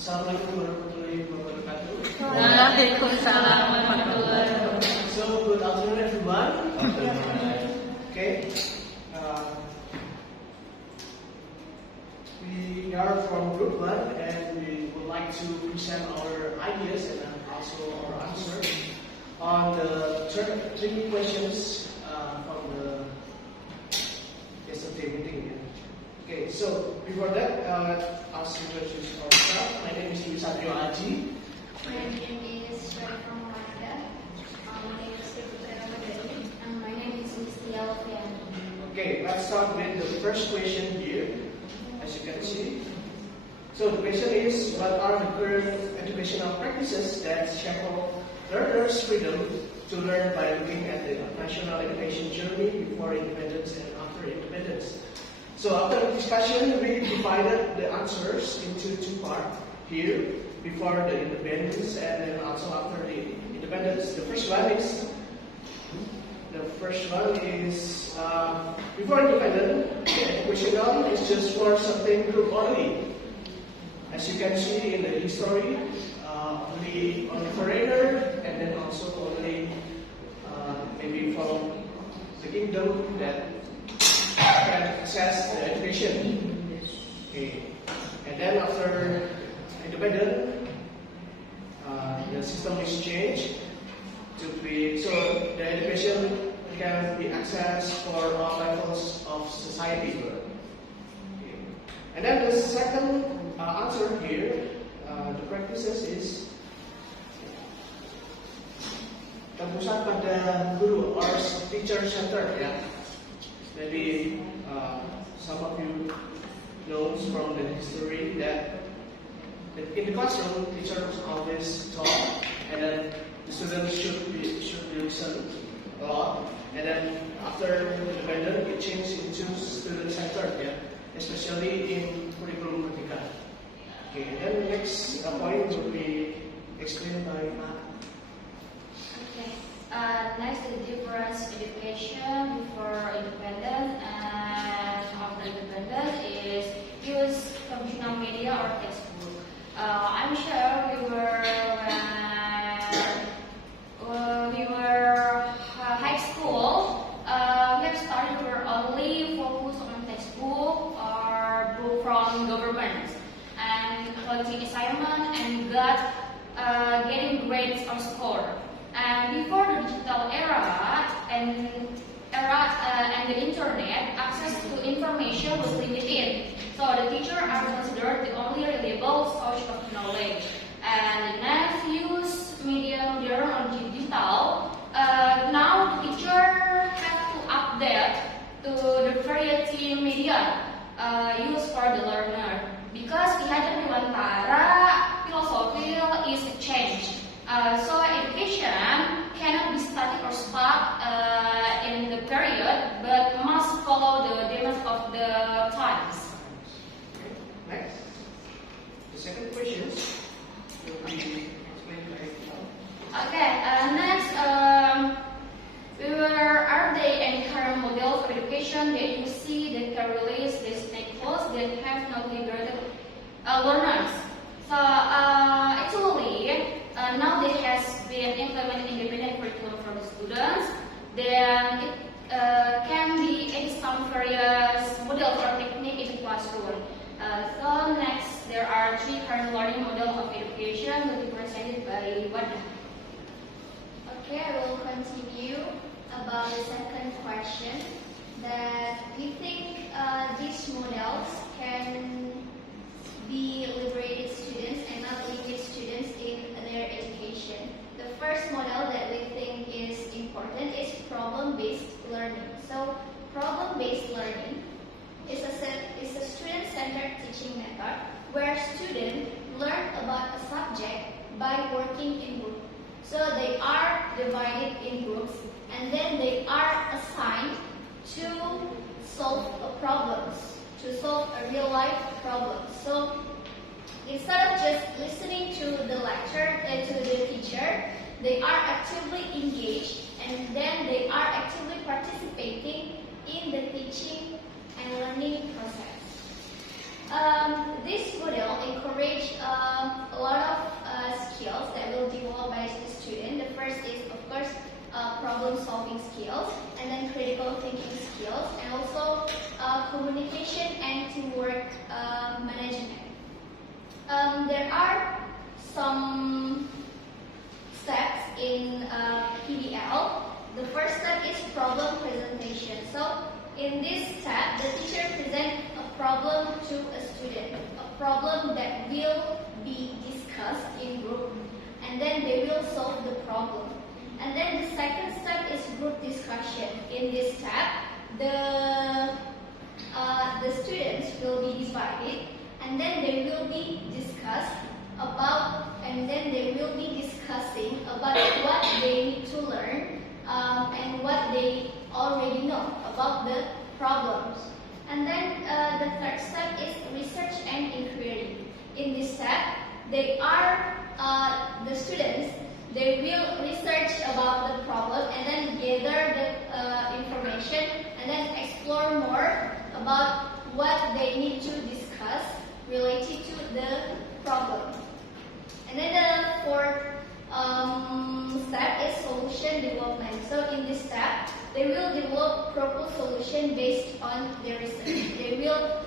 Assalamualaikum warahmatullahi wabarakatuh. Waalaikumsalam warahmatullahi wabarakatuh. So, good afternoon everyone. Okay. We are from Group 1 and we would like to present our ideas and also our answers on the three questions from the yesterday meeting. Okay, so before that, let us introduce ourselves. My name is Wisatrio Aji. My name is Shari from Malaya. My name is Putera Madani. And my name is Mistia Lopian. Okay, let's start with the first question here. As you can see. So the question is, what are the current educational practices that shackle learners' freedom to learn by looking at the national education journey before independence and after independence? So after the discussion, we divided the answers into two parts here, before the independence and then also after the independence. The first one is before independence, the educational is just for certain group only. As you can see in the history, only foreigner and then also only maybe from the kingdom that can access the education. Okay. And then after independence, the system is changed to be so the education can be accessed for all levels of society. Okay. And then the second answer here, the practices is terpusat pada guru or teacher center, ya. Maybe some of you know from the history that in the classroom, teachers always talk, and then the students should listen a lot. And then after independence, it changed into student-centered, yeah, especially in curriculum Merdeka. Okay, and then the next point will be explained by Matt. Okay. Next, the difference education before independence and after independence is use conventional media or textbook. I'm sure when we were high school, we have started, we were only focused on textbook or book from government and collecting assignment and getting grades or score. And before the digital era and the internet, access to information was limited. So the teacher are considered the only reliable source of knowledge. And the next, use media modern or digital. Now the teacher have to update to the variety media used for the learner. Because Belajar Dewantara Filosopi is changed. So education cannot be static or stopped in the period, but must follow the demands of the times. Next, the second question will be explained by Okay, next, are there any current models of education that you see that can release these networks that have not liberated learners? So actually, now there has been implemented independent curriculum for the students. Then it can be some various models or technique in the classroom. So next, there are three current learning models of education that will be presented by Wada. Okay, I will continue about the second question. That we think these models can be liberated students and not limit students in their education. The first model that we think is important is problem-based learning. So, problem-based learning is a student-centered teaching method where students learn about a subject by working in groups. So they are divided in groups and then they are assigned to solve to solve a real life problem. So instead of just listening to the lecture to the teacher, they are actively engaged and then they are actively participating in the teaching and learning process. This model encourages encourage a lot of skills that will develop by the student. The first is, of course, problem-solving skills, and then critical thinking skills, and also communication and teamwork management. There are some steps in PBL. The first step is problem presentation. So in this step, the teacher presents a problem to a student, a problem that will be discussed in group, and then they will solve the problem. And then the second step is group discussion. In this step, the students will be divided, and then they will be discussing about what they need to learn and what they already know about the problems. And then the third step is research and inquiry. In this step, the students, they will research about the problem and then gather the information and then explore more about what they need to discuss related to the problem. And then the fourth step is solution development. So in this step, they will develop proposed solution based on their research. They will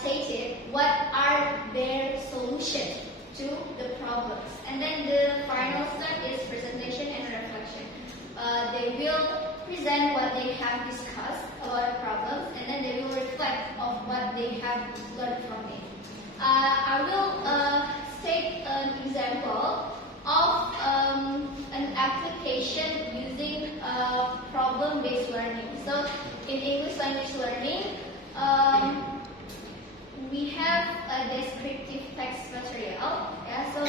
stated what are their solutions to the problems. And then the final step is presentation and reflection. They will present what they have discussed about the problems, and then they will reflect on what they have learned from it. I will state an example of an application using problem-based learning. So in English language learning, we have a descriptive text material. Yeah, so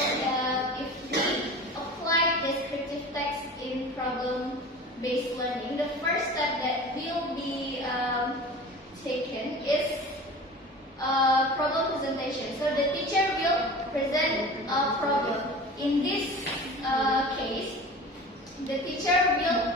if we apply descriptive text in problem-based learning, the first step that will be taken is problem presentation. So the teacher will present a problem. In this case, the teacher will